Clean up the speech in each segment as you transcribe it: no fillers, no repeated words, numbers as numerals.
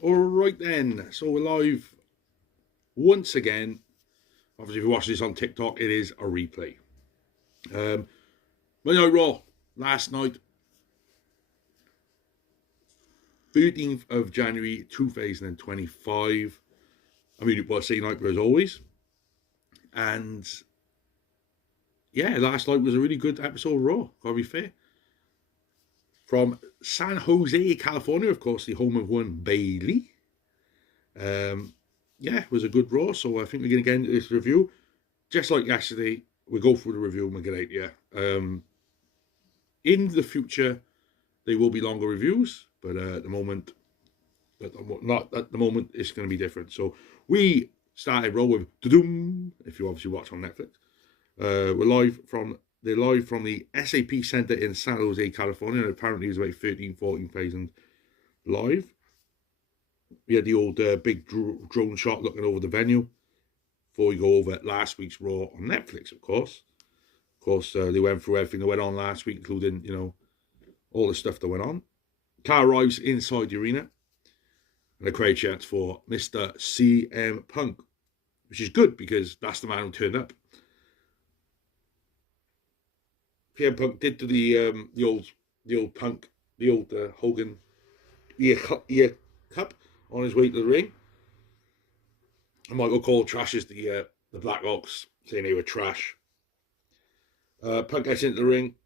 All right then. So we're live once again. Obviously, if you watch this on TikTok, it is a replay. Monday Night Raw last night, 13th of January 2025. I mean, it was Saturday night, but as always. And yeah, last night was a really good episode of Raw, gotta be fair. From San Jose, California, of course, the home of one Bailey. Yeah, it was a good Raw, so I think we're going to get into this review. Just like yesterday, we go through the review and we get out, yeah. In the future, there will be longer reviews, but at the moment, not at the moment, it's going to be different. So we started Raw with Doom, if you obviously watch on Netflix. They're live from the SAP Center in San Jose, California, and apparently it's about 14,000 live. We had the old big drone shot looking over the venue before we go over last week's Raw on Netflix, of course. Of course, they went through everything that went on last week, including, all the stuff that went on. Car arrives inside the arena, and a crowd chants for Mr. CM Punk, which is good because that's the man who turned up. CM Punk did to the old Punk, the old Hogan ear cup on his way to the ring. And Michael Cole trashes the Blackhawks, saying they were trash. Punk gets into the ring,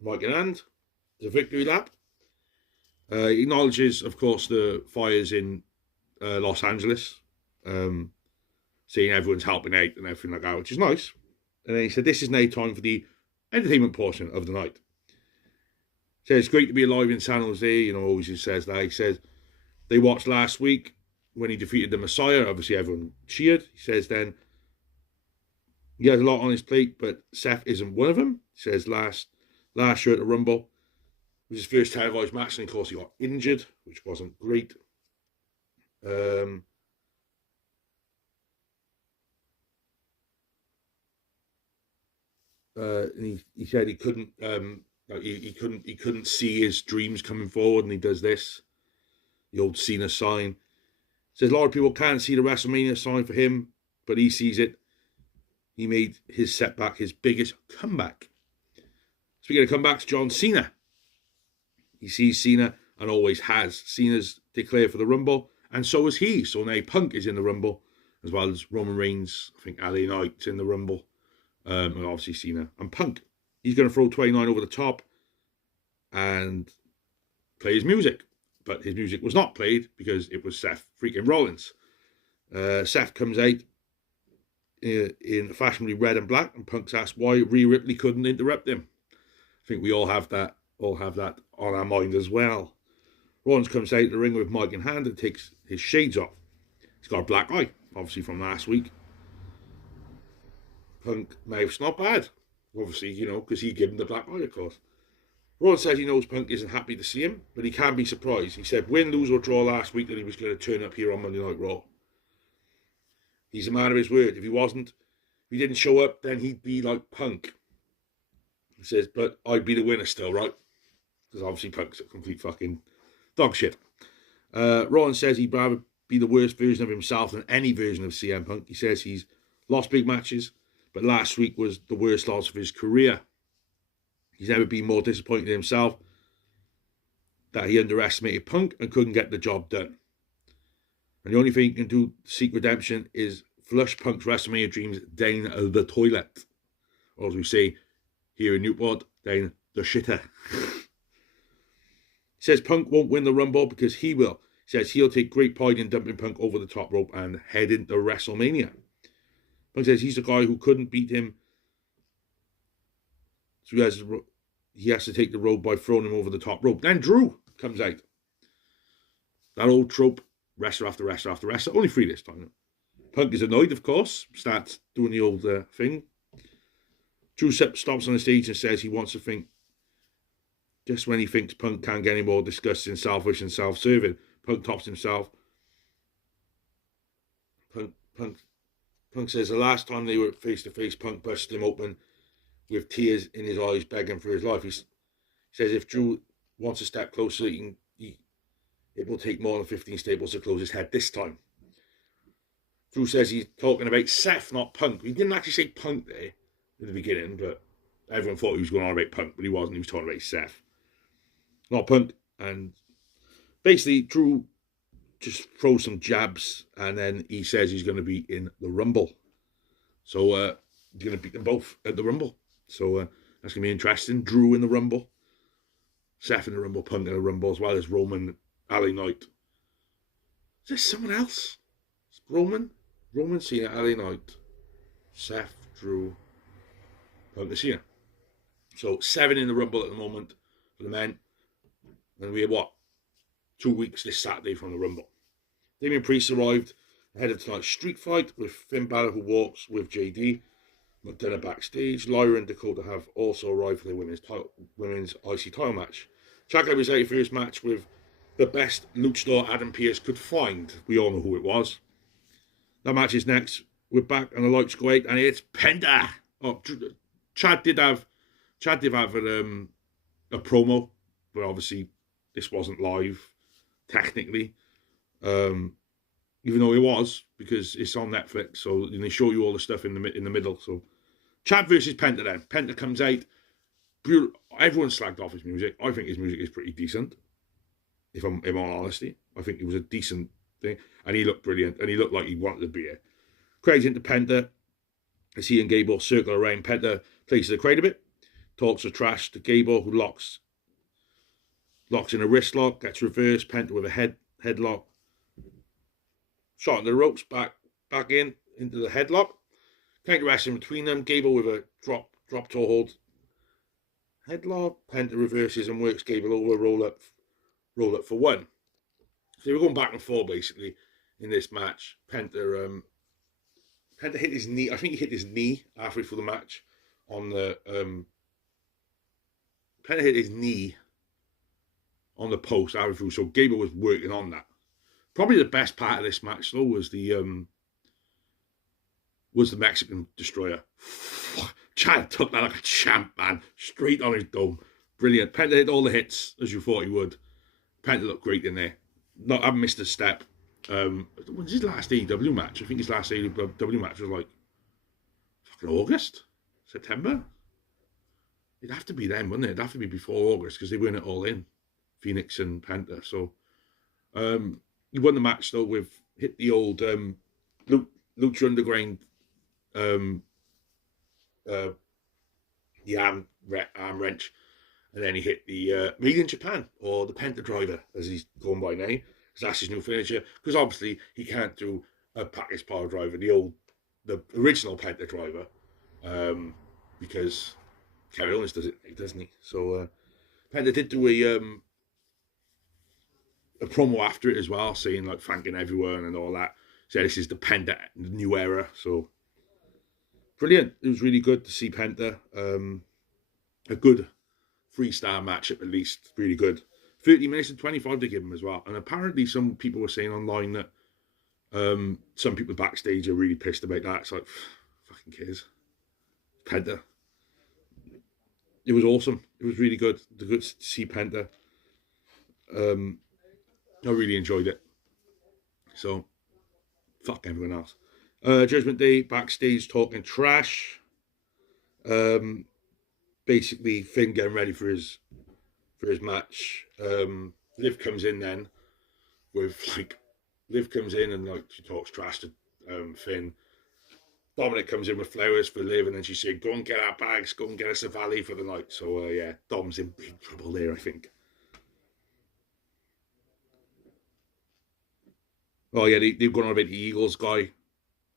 mic in hand. The victory lap. He acknowledges, of course, the fires in Los Angeles, seeing everyone's helping out and everything like that, which is nice. And then he said, this is now time for the entertainment portion of the night. He says, it's great to be alive in San Jose, always he says that. He says, they watched last week when he defeated the Messiah. Obviously, everyone cheered. He says then, he has a lot on his plate, but Seth isn't one of them. He says last year at the Rumble, it was his first televised match, and of course he got injured, which wasn't great. And he said he couldn't he couldn't see his dreams coming forward, and he does this, the old Cena sign. Says a lot of people can't see the WrestleMania sign for him, but he sees it. He made his setback his biggest comeback. Speaking of comebacks, John Cena. He sees Cena and always has. Cena's declared for the Rumble, and so is he. So now Punk is in the Rumble, as well as Roman Reigns. I think LA Knight's in the Rumble. And obviously Cena and Punk. He's going to throw 29 over the top and play his music. But his music was not played because it was Seth freaking Rollins. Seth comes out in fashionably red and black, and Punk's asked why Rhea Ripley couldn't interrupt him. I think we all have that on our mind as well. Rollins comes out of the ring with mic in hand and takes his shades off. He's got a black eye, obviously from last week. Punk mouth's not bad, obviously, because he gave him the black eye, of course. Rollins says he knows Punk isn't happy to see him, but he can't be surprised. He said, win, lose or draw last week, that he was going to turn up here on Monday Night Raw. He's a man of his word. If he didn't show up, then he'd be like Punk. He says, but I'd be the winner still, right? Because obviously Punk's a complete fucking dog shit. Rollins says he'd rather be the worst version of himself than any version of CM Punk. He says he's lost big matches, but last week was the worst loss of his career. He's never been more disappointed in himself that he underestimated Punk and couldn't get the job done. And the only thing he can do to seek redemption is flush Punk's WrestleMania dreams down the toilet. Or as we say here in Newport, down the shitter. He says Punk won't win the Rumble because he will. He says he'll take great pride in dumping Punk over the top rope and head into WrestleMania. Punk says he's the guy who couldn't beat him, so he has to take the rope by throwing him over the top rope. Then Drew comes out. That old trope, wrestler after wrestler after wrestler. Only 3 this time. Punk is annoyed, of course. Starts doing the old thing. Drew stops on the stage and says he wants to think. Just when he thinks Punk can't get any more disgusting, selfish and self-serving, Punk tops himself. Punk says the last time they were face-to-face, Punk busted him open with tears in his eyes, begging for his life. He says if Drew wants to step closer, if it will take more than 15 staples to close his head this time. Drew says he's talking about Seth, not Punk. He didn't actually say Punk there in the beginning, but everyone thought he was going on about Punk, but he wasn't. He was talking about Seth, not Punk. And basically, Drew just throws some jabs, and then he says he's going to be in the Rumble. So he's going to beat them both at the Rumble. So that's going to be interesting. Drew in the Rumble, Seth in the Rumble, Punk in the Rumble, as well as Roman, LA Knight. Is there someone else? Roman, Cena, LA Knight, Seth, Drew, Punk, Cena. So 7 in the Rumble at the moment for the men. And we have 2 weeks this Saturday from the Rumble. Damian Priest arrived ahead of tonight's street fight with Finn Balor, who walks with JD. McDonough backstage. Lyra and Dakota have also arrived for their women's IC title match. Chad Gable was out for his match with the best luchador Adam Pearce could find. We all know who it was. That match is next. We're back and the lights go out and it's Penta. Oh, Chad did have a promo, but obviously this wasn't live technically. Even though it was, because it's on Netflix, so they show you all the stuff in the middle. So Chad versus Penta then. Penta comes out. Everyone slagged off his music. I think his music is pretty decent. If I'm in all honesty, I think it was a decent thing, and he looked brilliant, and he looked like he wanted to be here. Craig's into Penta as he and Gable circle around. Penta places the crowd a bit, talks of trash to Gable, who locks in a wrist lock, gets reversed. Penta with a headlock. Shot into the ropes, back into the headlock. Counter wrestling between them. Gable with a drop toe hold. Headlock. Penta reverses and works Gable over. Roll up for 1. So they were going back and forth basically in this match. Penta hit his knee. I think he hit his knee halfway through the match. Penta hit his knee on the post halfway through. So Gable was working on that. Probably the best part of this match though was the Mexican Destroyer. Chad took that like a champ, man, straight on his dome. Brilliant. Penta hit all the hits as you thought he would. Penta looked great in there. I haven't missed a step. When's his last AEW match? I think his last AEW match was like fucking August, September. It'd have to be then, wouldn't it? It'd have to be before August because they weren't it all in, Phoenix and Penta. So. He won the match though with hit the old Lucha Underground the arm wrench, and then he hit the Made in Japan or the Penta Driver as he's going by now, because that's his new finisher. Because obviously he can't do a package power driver, the original Penta Driver, because Kevin Owens does it, doesn't he? So Penta did do a promo after it as well, saying like thanking everyone and all that. So this is the Penta new era. So brilliant. It was really good to see Penta. A good 3-star matchup at least. Really good. 30 minutes and 25 to give him as well. And apparently some people were saying online that some people backstage are really pissed about that. It's like, fucking cares. Penta. It was awesome. It was really good. It was good to see Penta. I really enjoyed it. So, fuck everyone else. Judgment Day backstage talking trash. Basically, Finn getting ready for his match. Liv comes in then Liv comes in and like she talks trash to Finn. Dominic comes in with flowers for Liv, and then she said, "Go and get our bags. Go and get us a valet for the night." So yeah, Dom's in big trouble there, I think. Oh yeah, they've gone on about the Eagles guy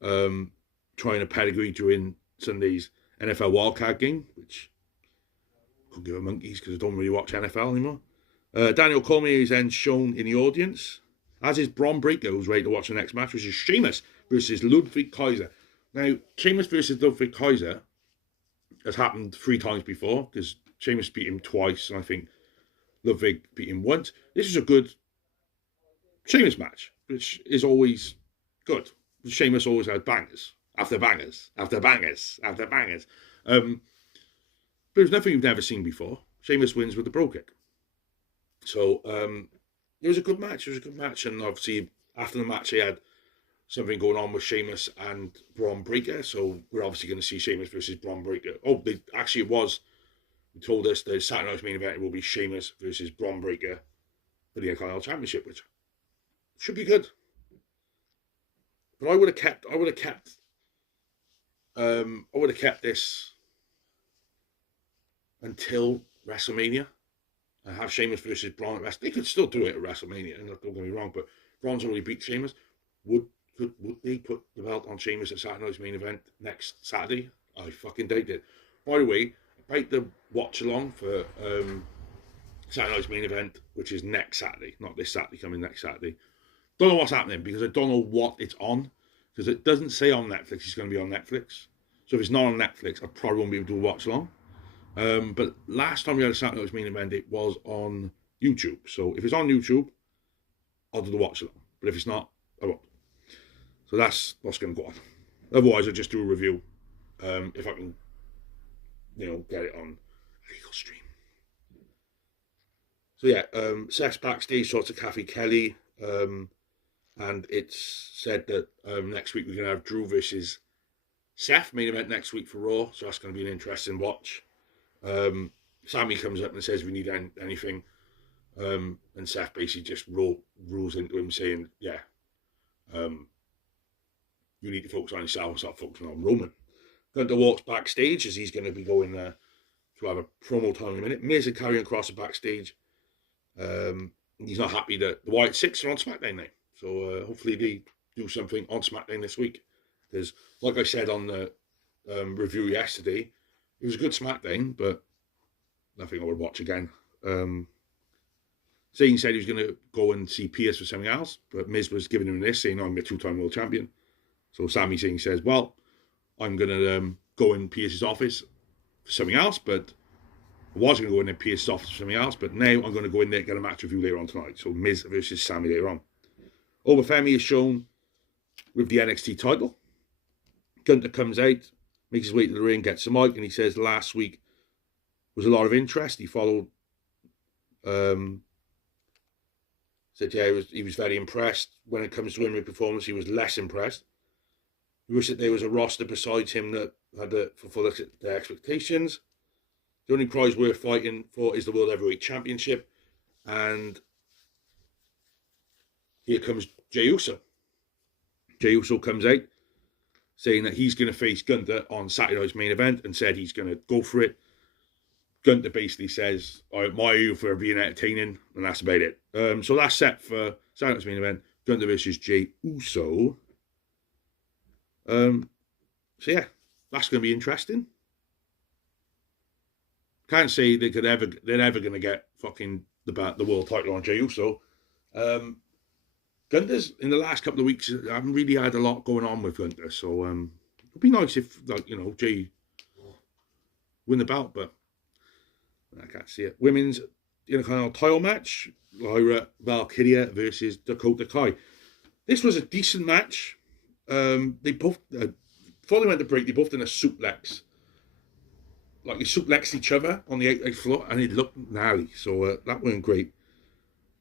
trying a pedigree during Sunday's NFL wildcard game, which I couldn't give a monkeys because I don't really watch NFL anymore. Daniel Cormier is then shown in the audience, as is Bron Breakker, who's ready to watch the next match, which is Sheamus versus Ludwig Kaiser. Now, Sheamus versus Ludwig Kaiser has happened 3 times before, because Sheamus beat him twice, and I think Ludwig beat him once. This is a good Sheamus match, which is always good. Sheamus always had bangers after bangers after bangers after bangers. But it's nothing you've never seen before. Sheamus wins with the bro kick. So it was a good match. It was a good match, and obviously after the match, they had something going on with Sheamus and Braun Breaker. So we're obviously going to see Sheamus versus Braun Breaker. Oh, it was. They told us the Saturday night's main event will be Sheamus versus Braun Breaker for the Intercontinental Championship, which should be good. But I would have kept this until WrestleMania and have Sheamus versus Braun at WrestleMania. They could still do it at WrestleMania, and don't get me wrong, but Braun's already beat Sheamus. Would they put the belt on Sheamus at Saturday night's main event next Saturday? I fucking doubt it. By the way, about the watch along for Saturday night's main event, which is next Saturday, not this Saturday, coming next Saturday. Don't know what's happening because I don't know what it's on, because it doesn't say on Netflix it's going to be on Netflix. So if it's not on Netflix, I probably won't be able to watch along. But last time we had a Saturday night's main event, it was on YouTube. So if it's on YouTube, I'll do the watch along. But if it's not, I won't. So that's what's going to go on. Otherwise, I'll just do a review if I can, get it on legal stream. So yeah, Seth's backstage talks to Kathy Kelly, and it's said that next week we're going to have Drew versus Seth, main event next week for Raw, so that's going to be an interesting watch. Sammy comes up and says if we need anything, and Seth basically just rules into him saying, yeah, you need to focus on yourself, stop focusing on Roman. Gunther walks backstage as he's going to be going to have a promo time in a minute. Miz and Karrion Kross are backstage. He's not happy that the Wyatt Six are on SmackDown now. So hopefully they do something on SmackDown this week. Because, like I said on the review yesterday, it was a good SmackDown, but nothing I would watch again. Zayn said he was going to go and see Pierce for something else, but Miz was giving him this, saying, I'm a two-time world champion. So Sami Zayn says, well, I'm going to go in Pierce's office for something else, but I was going to go in Pierce's office for something else, but now I'm going to go in there and get a match review later on tonight. So Miz versus Sami later on. Obafemi is shown with the NXT title. Gunther comes out, makes his way to the ring, gets the mic, and he says last week was a lot of interest. He followed, said, yeah, he was very impressed. When it comes to in-ring performance, he was less impressed. He wished that there was a roster besides him that had to fulfill their expectations. The only prize worth fighting for is the World Heavyweight Championship. And here comes Jey Uso. Jey Uso comes out saying that he's going to face Gunther on Saturday night's main event and said he's going to go for it. Gunther basically says, I admire you for being entertaining, and that's about it. So that's set for Saturday night's main event, Gunther versus Jey Uso. So yeah, that's going to be interesting. Can't say they're ever going to get fucking the world title on Jey Uso. Gunther's in the last couple of weeks I haven't really had a lot going on with Gunther, so it'd be nice if Jey win the belt, but I can't see it. Women's Intercontinental title match: Lyra Valkyria versus Dakota Kai. This was a decent match. They both before they went to break, they both did a suplex. Like they suplexed each other on the outside floor, and it looked gnarly. So that wasn't great,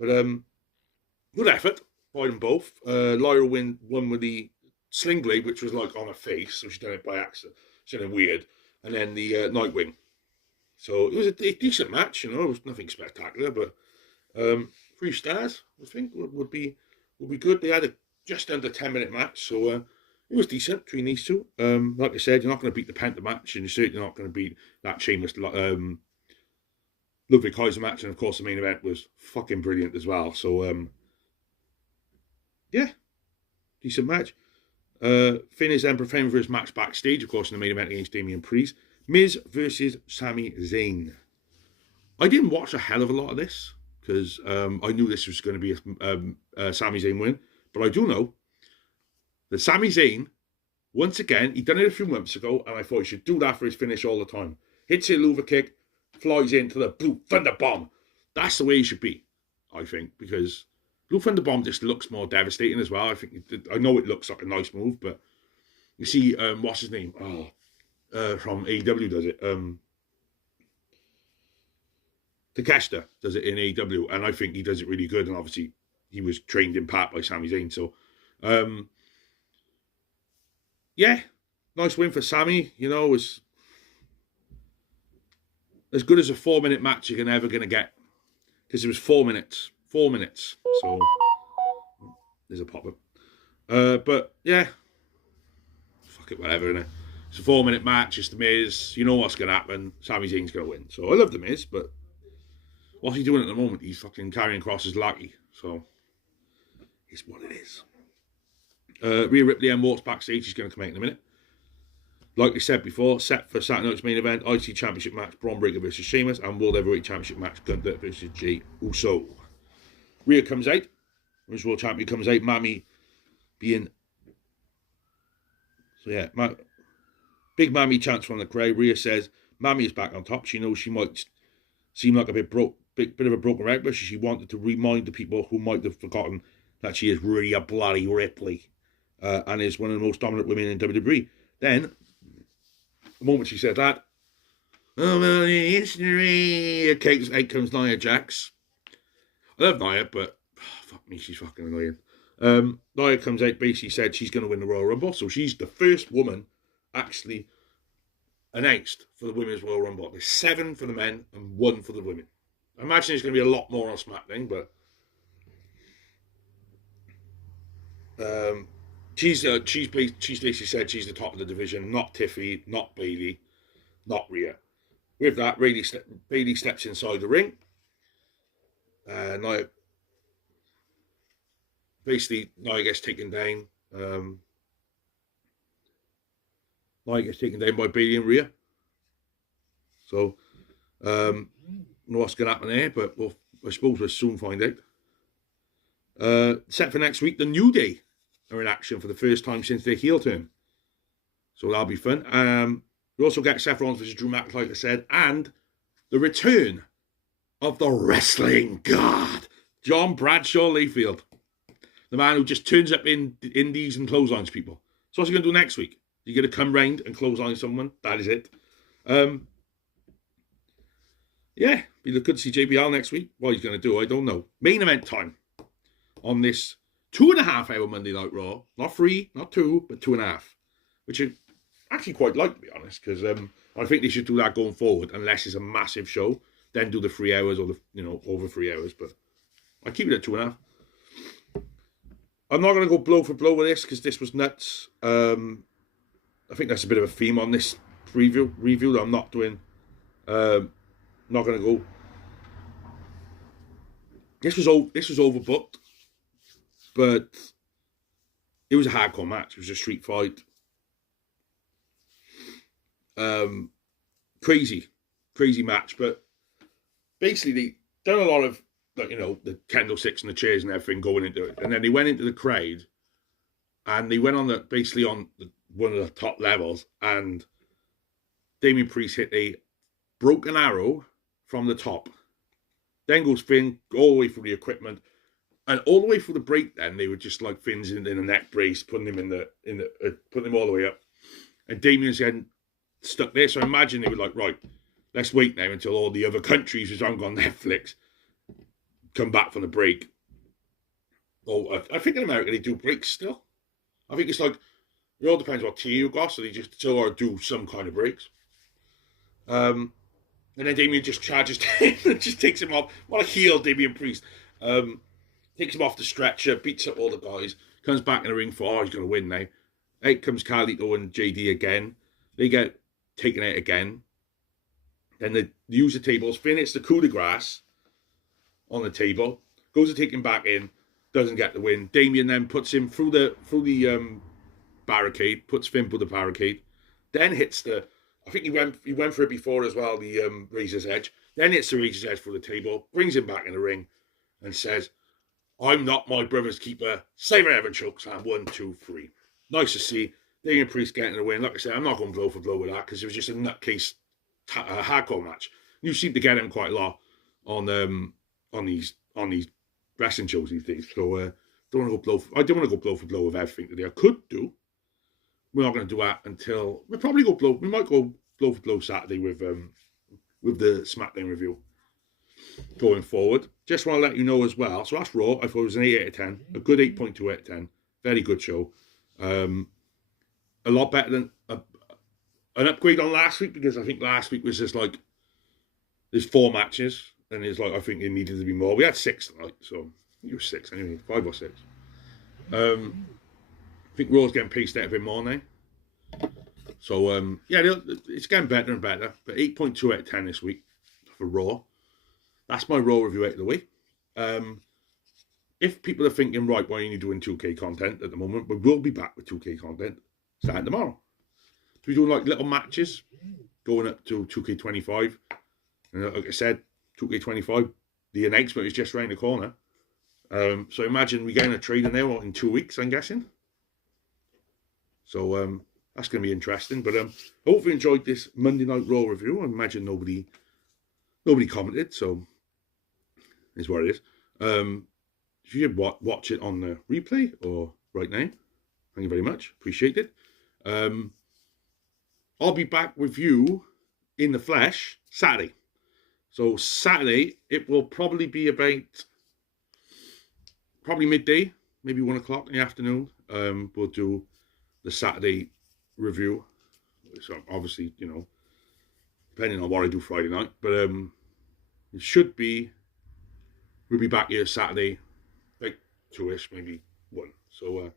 but good effort by them both. Lyra won with the sling blade, which was like on her face, so she done it by accident. Something weird, and then the Nightwing. So it was a decent match. It was nothing spectacular, but 3 stars I think would be good. They had a just under 10-minute match, so it was decent between these two. Like I said, you're not going to beat the Penta match, and you're certainly not going to beat that Sheamus Ludwig Kaiser match, and of course the main event was fucking brilliant as well. So yeah, decent match. Finn is then preparing for his match backstage, of course, in the main event against Damian Priest. Miz versus Sami Zayn. I didn't watch a hell of a lot of this because I knew this was going to be a Sami Zayn win, but I do know that Sami Zayn, once again, he done it a few months ago, and I thought he should do that for his finish all the time. Hits a louver kick, flies into the Blue Thunder Bomb. That's the way he should be, I think, because Blue Thunder Bomb just looks more devastating as well. I know it looks like a nice move, but you see, what's his name? From AEW does it. Takeshita does it in AEW, and I think he does it really good. And obviously, he was trained in part by Sami Zayn. So, yeah, nice win for Sami. You know, it's as good as a 4-minute match you're ever going to get, because it was 4 minutes. 4 minutes. So, there's a pop-up. But, yeah. Fuck it, whatever, innit? It's a 4-minute match. It's The Miz. You know what's going to happen. Sami Zayn's going to win. So, I love The Miz, but what's he doing at the moment? He's fucking carrying crosses lucky. So, it's what it is. Rhea Ripley and walks backstage. She's going to come out in a minute. Like we said before, set for Saturday night's main event, IC Championship match, Braun Breaker versus Sheamus, and World Heavyweight Championship match, Gunther versus Jey Uso. Rhea comes out. Women's World Champion comes out. Mammy being... So yeah, big Mammy chants from the crowd. Rhea says, Mammy is back on top. She knows she might seem like a bit of a broken record, but she wanted to remind the people who might have forgotten that she is really a bloody Ripley, and is one of the most dominant women in WWE. Then, the moment she said that, oh, well, history. Out comes Nia Jax. I love Nia, but fuck me, she's fucking annoying. Nia comes out, basically said she's going to win the Royal Rumble, so she's the first woman actually announced for the Women's Royal Rumble. There's 7 for the men and 1 for the women. I imagine there's going to be a lot more on SmackDown, but she's basically said she's the top of the division, not Tiffy, not Bayley, not Rhea. With that, Bayley steps inside the ring. Nia gets taken down. Nia gets taken down by Bayley and Rhea. So, I don't know what's going to happen there, but I suppose we'll soon find out. Set for next week, the New Day are in action for the first time since their heel turn. So that'll be fun. We also get Seth Rollins versus Drew McIntyre, like I said, and the return of the wrestling god, John Bradshaw Layfield. The man who just turns up in indies and clotheslines people. So what's he going to do next week? You're going to come round and clothesline someone? That is it. Yeah, be good to see JBL next week. What he's going to do, I don't know. Main event time on this 2.5 hour Monday Night Raw. Not 3, not 2, but 2.5. Which I actually quite like, to be honest, because I think they should do that going forward, unless it's a massive show. Then do the 3 hours or over 3 hours. But I keep it at 2.5. I'm not going to go blow for blow with this because this was nuts. I think that's a bit of a theme on this review that I'm not doing. Not going to go. This was overbooked, but it was a hardcore match. It was a street fight. Crazy match, but basically they done a lot of the candlesticks and the chairs and everything going into it, and then they went into the crowd, and they went on one of the top levels, and Damian Priest hit a broken arrow from the top, then goes Finn all the way through the equipment, and all the way through the break. Then they were just like Finn's in a neck brace, putting him putting him all the way up, and Damian's getting stuck there. So I imagine they were like, right, let's wait now until all the other countries which aren't on Netflix come back from the break. Oh, I think in America they do breaks still. I think it's like, it all depends what tier you got, so they just sort of do some kind of breaks. And then Damian just charges him and just takes him off. What a heel, Damian Priest. Takes him off the stretcher, beats up all the guys, comes back in the ring for, he's going to win now. Out comes Carlito and JD again. They get taken out again. Then they use the tables. Finn hits the coup de grace on the table. Goes to take him back in. Doesn't get the win. Damian then puts him through the barricade. Puts Finn through the barricade. Then hits the... I think he went for it before as well, the Razor's Edge. Then hits the Razor's Edge for the table. Brings him back in the ring. And says, I'm not my brother's keeper. Save Evan chokeslam. 1, 2, 3. Nice to see. Damian Priest getting the win. Like I said, I'm not going blow for blow with that because it was just a nutcase hardcore match. You seem to get him quite a lot on these wrestling shows these days. So I don't want to go blow for blow with everything today. I could do. We're not going to do that until we might go blow for blow Saturday with the SmackDown review. going forward. Just want to let you know as well. So that's Raw. I thought it was an 8 out of 10. A good 8.2 out of 10. Very good show. A lot better than an upgrade on last week, because I think last week was just like, there's 4 matches, and it's like, I think it needed to be more. We had 6 tonight, so you were 6 anyway, 5 or 6. I think Raw's getting paced out a bit more now. So, yeah, it's getting better and better. But 8.2 out of 10 this week for Raw. That's my Raw review out of the way. If people are thinking, right, why are you doing 2K content at the moment? We will be back with 2K content starting tomorrow. So we're doing like little matches going up to 2K25. And like I said, 2K25, the announcement is just around the corner. So imagine we're getting a trailer now in 2 weeks, I'm guessing. So that's going to be interesting. But I hope you enjoyed this Monday Night Raw review. I imagine nobody commented, so is what it is. If you did watch it on the replay or right now, thank you very much. Appreciate it. I'll be back with you in the flesh Saturday. So Saturday, it will probably be about midday, maybe 1 o'clock in the afternoon. We'll do the Saturday review. So obviously, you know, depending on what I do Friday night. But it should be, we'll be back here Saturday, like 2ish, maybe 1. So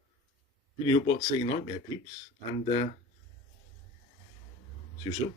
you know what, say night, my peeps, and see you soon.